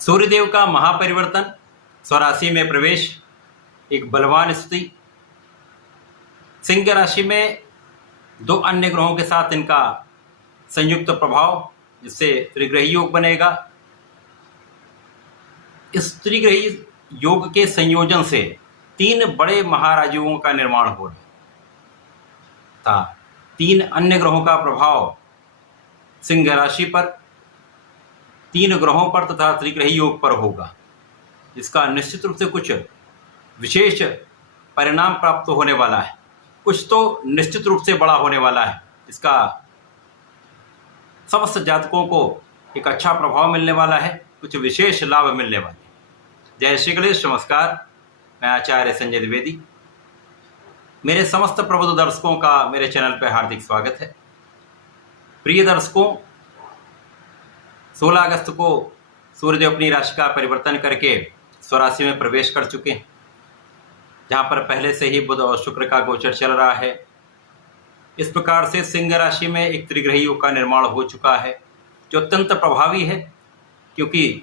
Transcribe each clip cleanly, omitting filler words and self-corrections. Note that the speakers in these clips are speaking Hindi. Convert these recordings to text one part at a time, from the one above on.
सूर्यदेव का महापरिवर्तन, स्वराशि में प्रवेश, एक बलवान स्थिति। सिंह राशि में दो अन्य ग्रहों के साथ इनका संयुक्त प्रभाव, जिससे त्रिग्रही योग बनेगा। इस त्रिग्रही योग के संयोजन से तीन बड़े महाराजुओं का निर्माण हो रहा था। तीन अन्य ग्रहों का प्रभाव सिंह राशि पर, तीन ग्रहों पर तथा त्रिग्रही योग पर होगा, जिसका निश्चित रूप से कुछ विशेष परिणाम प्राप्त होने वाला है। कुछ तो निश्चित रूप से बड़ा होने वाला है, इसका समस्त जातकों को एक अच्छा प्रभाव मिलने वाला है, कुछ विशेष लाभ मिलने वाले हैं। जय श्री गणेश, नमस्कार। मैं आचार्य संजय द्विवेदी। मेरे समस्त प्रबुद्ध दर्शकों का मेरे चैनल पर हार्दिक स्वागत है। प्रिय दर्शकों, 16 अगस्त को सूर्यदेव अपनी राशि का परिवर्तन करके स्वराशि में प्रवेश कर चुके हैं, जहाँ पर पहले से ही बुध और शुक्र का गोचर चल रहा है। इस प्रकार से सिंह राशि में एक त्रिग्रही योग का निर्माण हो चुका है, जो अत्यंत प्रभावी है, क्योंकि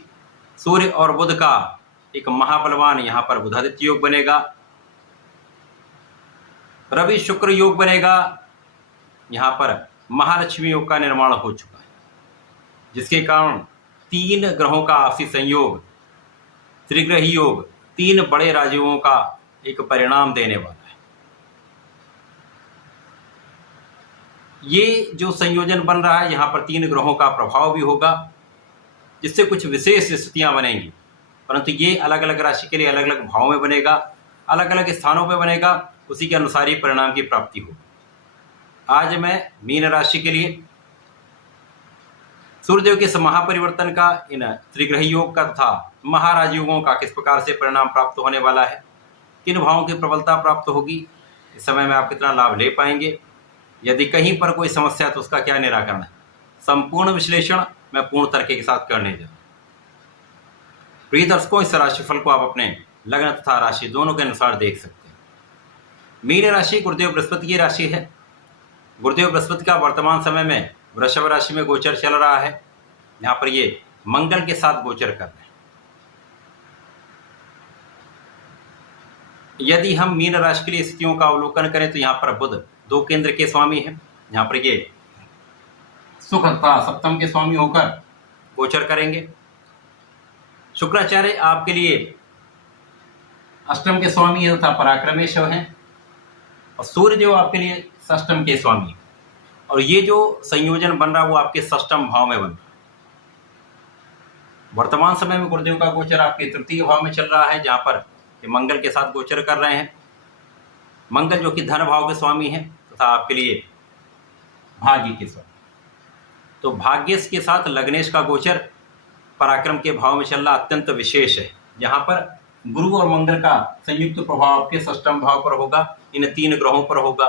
सूर्य और बुध का एक महाबलवान यहाँ पर बुधादित्य योग बनेगा, रवि शुक्र योग बनेगा, यहाँ पर महालक्ष्मी योग का निर्माण हो चुका है, जिसके कारण तीन ग्रहों का आपसी संयोग, त्रिग्रही योग, तीन बड़े राजुओं का एक परिणाम देने वाला है। ये जो संयोजन बन रहा है, यहाँ पर तीन ग्रहों का प्रभाव भी होगा, जिससे कुछ विशेष स्थितियां बनेंगी, परंतु ये अलग अलग राशि के लिए अलग अलग भावों में बनेगा, अलग अलग स्थानों पर बनेगा, उसी के अनुसार ही परिणाम की प्राप्ति होगी। आज मैं मीन राशि के लिए सूर्यदेव के इस महापरिवर्तन का, इन त्रिग्रही योग का तथा महाराज योगों का किस प्रकार से परिणाम प्राप्त होने वाला है, किन भावों की प्रबलता प्राप्त होगी, इस समय में आप कितना लाभ ले पाएंगे, यदि कहीं पर कोई समस्या तो उसका क्या निराकरण है, संपूर्ण विश्लेषण मैं पूर्ण तरीके के साथ करने जा रहा हूं। प्रिय दर्शकों, इस राशिफल को आप अपने लग्न तथा राशि दोनों के अनुसार देख सकते हैं। मीन राशि गुरुदेव बृहस्पति की राशि है। गुरुदेव बृहस्पति का वर्तमान समय में वृषभ राशि में गोचर चल रहा है, यहाँ पर ये मंगल के साथ गोचर कर रहे हैं। यदि हम मीन राशि के लिए स्थितियों का अवलोकन करें तो यहाँ पर बुध दो केंद्र के स्वामी हैं, यहाँ पर ये सुख तथा सप्तम के स्वामी होकर गोचर करेंगे। शुक्राचार्य आपके लिए अष्टम के स्वामी है तथा पराक्रमेश्वर हैं, और सूर्यदेव आपके लिए षष्टम के स्वामी, और ये जो संयोजन बन रहा है वो आपके षष्टम भाव में बन रहा है। वर्तमान समय में गुरुदेव का गोचर आपके तृतीय भाव में चल रहा है, जहाँ पर ये मंगल के साथ गोचर कर रहे हैं। मंगल जो कि धन भाव के स्वामी हैं तथा आपके लिए भाग्य के स्वामी, तो भाग्येश के साथ लग्नेश का गोचर पराक्रम के भाव में चल रहा अत्यंत विशेष है, जहाँ पर गुरु और मंगल का संयुक्त प्रभाव आपके षष्टम भाव पर होगा, इन तीन ग्रहों पर होगा।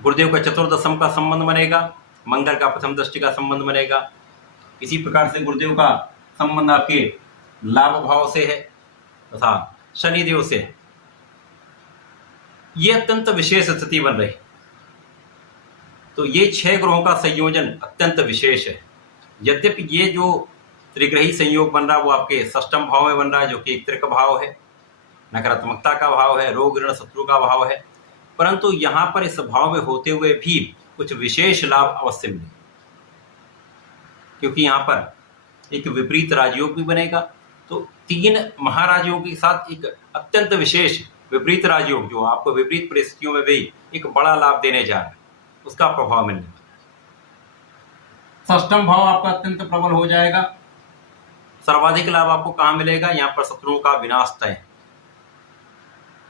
गुरुदेव का चतुर्दशम का संबंध बनेगा, मंगल का प्रथम दृष्टि का संबंध बनेगा। इसी प्रकार से गुरुदेव का संबंध आपके लाभ भाव से है तथा शनिदेव से है। ये अत्यंत विशेष स्थिति बन रही, तो ये 6 ग्रहों का संयोजन अत्यंत विशेष है। यद्यपि ये जो त्रिग्रही संयोग बन रहा है वो आपके षष्टम भाव में बन रहा है, जो कि एक त्रिक भाव है, नकारात्मकता का भाव है, रोग ऋण शत्रु का भाव है, परंतु यहाँ पर इस भाव में होते हुए भी कुछ विशेष लाभ अवश्य मिले, क्योंकि यहाँ पर एक विपरीत राजयोग भी बनेगा। तो तीन महाराजयों के साथ एक अत्यंत विशेष विपरीत राजयोग, जो आपको विपरीत परिस्थितियों में भी एक बड़ा लाभ देने जा रहा है, उसका प्रभाव मिलने वाला है। षष्टम भाव आपका अत्यंत प्रबल हो जाएगा। सर्वाधिक लाभ आपको कहाँ मिलेगा? यहाँ पर शत्रुओं का विनाश तय।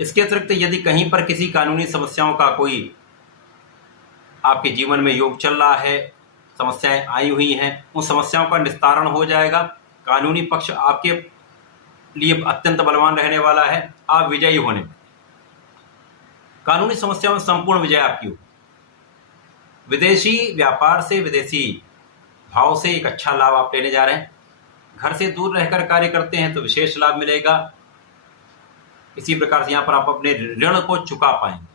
इसके अतिरिक्त यदि कहीं पर किसी कानूनी समस्याओं का कोई आपके जीवन में योग चल रहा है, समस्याएं आई हुई हैं, उन समस्याओं का निस्तारण हो जाएगा। कानूनी पक्ष आपके लिए अत्यंत बलवान रहने वाला है, आप विजयी होने, कानूनी समस्याओं में संपूर्ण विजय आपकी हो। विदेशी व्यापार से, विदेशी भाव से एक अच्छा लाभ आप लेने जा रहे हैं। घर से दूर रहकर कार्य करते हैं तो विशेष लाभ मिलेगा। इसी प्रकार से यहाँ पर आप अपने ऋण को चुका पाएंगे।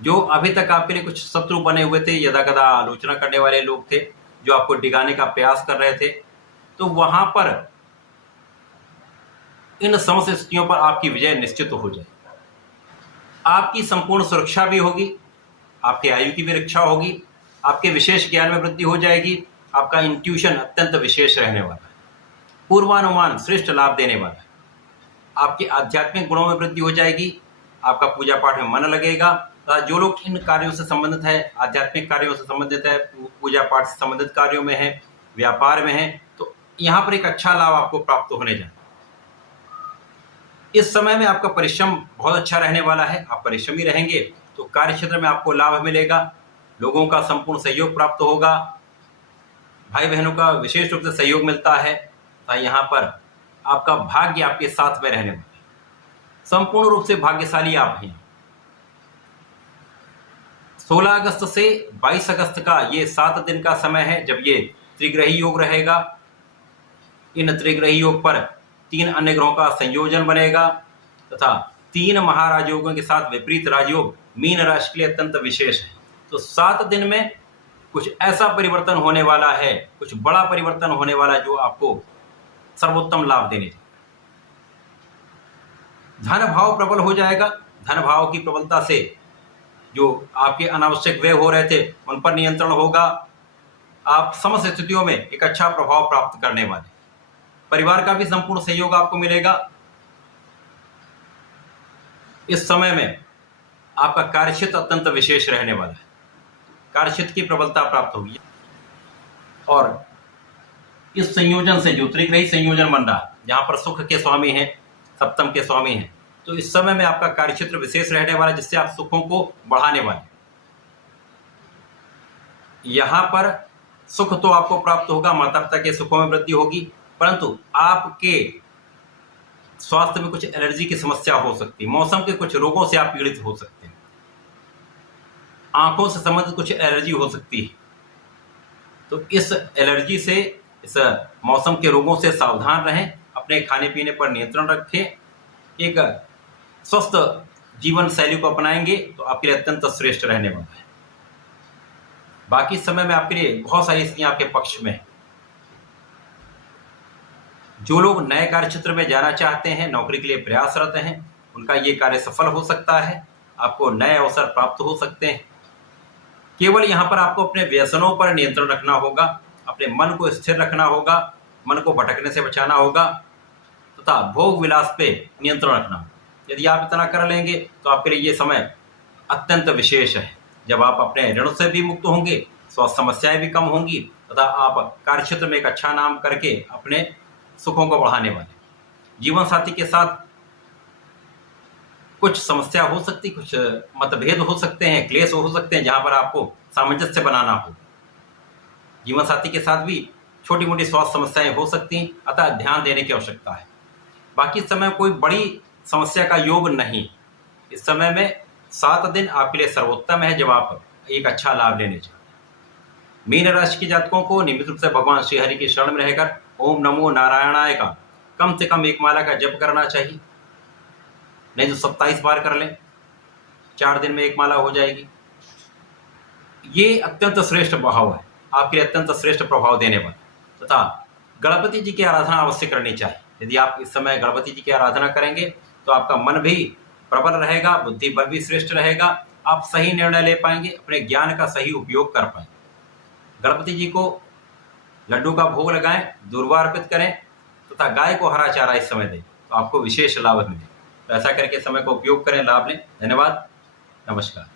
जो अभी तक आपके लिए कुछ शत्रु बने हुए थे, यदा कदा आलोचना करने वाले लोग थे, जो आपको डिगाने का प्रयास कर रहे थे, तो वहां पर इन समस्त स्थितियों पर आपकी विजय निश्चित हो जाए। आपकी संपूर्ण सुरक्षा भी होगी, आपके आयु की भी रक्षा होगी, आपके विशेष ज्ञान में वृद्धि हो जाएगी, आपका इंट्यूशन अत्यंत विशेष रहने वाला है, पूर्वानुमान श्रेष्ठ लाभ देने वाला है, आपके आध्यात्मिक गुणों में वृद्धि हो जाएगी, आपका पूजा पाठ में मन लगेगा। जो लोग इन कार्यों से संबंधित है, आध्यात्मिक कार्यों से संबंधित है, पूजा पाठ से संबंधित कार्यों में है, व्यापार में है, तो यहाँ पर एक अच्छा लाभ आपको प्राप्त होने जाए। इस समय में आपका परिश्रम बहुत अच्छा रहने वाला है, आप परिश्रमी रहेंगे तो कार्य क्षेत्र में आपको लाभ मिलेगा, लोगों का संपूर्ण सहयोग प्राप्त होगा, भाई बहनों का विशेष रूप से सहयोग मिलता है। तो यहाँ पर आपका भाग्य आपके साथ में रहने वाला है, संपूर्ण रूप से भाग्यशाली आप हैं। 16 अगस्त से 22 अगस्त का ये 7 दिन का समय है जब ये त्रिग्रही योग रहेगा। इन त्रिग्रही योग पर 3 अन्य ग्रहों का संयोजन बनेगा तथा 3 महाराजयोगों के साथ विपरीत राजयोग मीन राशि के लिए अत्यंत विशेष है। तो 7 दिन में कुछ ऐसा परिवर्तन होने वाला है, कुछ बड़ा परिवर्तन होने वाला है जो आपको सर्वोत्तम लाभ देने। धन भाव प्रबल हो जाएगा, धन भाव की प्रबलता से जो आपके अनावश्यक व्यय हो रहे थे उन पर नियंत्रण होगा, आप समस्त स्थितियों में एक अच्छा प्रभाव प्राप्त करने वाले, परिवार का भी संपूर्ण सहयोग आपको मिलेगा। इस समय में आपका कार्यक्षेत्र अत्यंत विशेष रहने वाला है, कार्यक्षेत्र की प्रबलता प्राप्त होगी और इस संयोजन से जो त्रिग्रही संयोजन बन रहा है जहां पर सुख के स्वामी हैं, सप्तम के स्वामी हैं, तो इस समय में आपका कार्यक्षेत्र विशेष रहने वाला है जिससे आप सुखों को बढ़ाने वाले। यहां पर सुख तो आपको प्राप्त होगा, माता पिता के सुखों में वृद्धि होगी, परंतु आपके स्वास्थ्य में कुछ एलर्जी की समस्या हो सकती है, मौसम के कुछ रोगों से आप पीड़ित हो सकते हैं, आंखों से संबंधित कुछ एलर्जी हो सकती है। तो इस एलर्जी से, इस मौसम के रोगों से सावधान रहें, अपने खाने पीने पर नियंत्रण रखें, एक स्वस्थ जीवन शैली को अपनाएंगे तो आपके लिए अत्यंत श्रेष्ठ रहने वाला है। बाकी समय में आपके लिए बहुत सारी स्थितियां आपके पक्ष में है। जो लोग नए कार्य क्षेत्र में जाना चाहते हैं, नौकरी के लिए प्रयासरत हैं, उनका ये कार्य सफल हो सकता है, आपको नए अवसर प्राप्त हो सकते हैं। केवल यहाँ पर आपको अपने व्यसनों पर नियंत्रण रखना होगा, अपने मन को स्थिर रखना होगा, मन को भटकने से बचाना होगा तथा भोग विलास पे नियंत्रण रखना होगा। यदि आप इतना कर लेंगे तो आपके लिए ये समय अत्यंत विशेष है, जब आप अपने ऋण से भी मुक्त होंगे, स्वास्थ्य समस्याएं भी कम होंगी तथा आप कार्यक्षेत्र में एक अच्छा नाम करके अपने सुखों को बढ़ाने वाले। जीवन साथी के साथ कुछ समस्या हो सकती, कुछ मतभेद हो सकते हैं, क्लेश हो सकते हैं, जहां पर आपको सामंजस्य बनाना हो। जीवन साथी के साथ भी छोटी मोटी स्वास्थ्य समस्याएं हो सकती हैं, अतः ध्यान देने की आवश्यकता है। बाकी समय कोई बड़ी समस्या का योग नहीं। इस समय में 7 दिन आपके लिए सर्वोत्तम है जब आप एक अच्छा लाभ लेने चाहते हैं। मीन राशि के जातकों को नियमित रूप से भगवान श्री हरि की शरण में रहकर ओम नमो नारायणाय का कम से कम 1 माला का जप करना चाहिए, नहीं तो 27 बार कर लें, 4 दिन में 1 माला हो जाएगी। ये अत्यंत श्रेष्ठ भाव है, आपके लिए अत्यंत श्रेष्ठ प्रभाव देने वाला। तथा गणपति जी की आराधना अवश्य करनी चाहिए। यदि आप इस समय गणपति जी की आराधना करेंगे तो आपका मन भी प्रबल रहेगा, बुद्धि बल भी श्रेष्ठ रहेगा, आप सही निर्णय ले पाएंगे, अपने ज्ञान का सही उपयोग कर पाएंगे। गणपति जी को लड्डू का भोग लगाएं, दूर्वा अर्पित करें तथा गाय को हरा चारा इस समय दें तो आपको विशेष लाभ मिलेगा। तो ऐसा करके समय का उपयोग करें, लाभ लें। धन्यवाद, नमस्कार।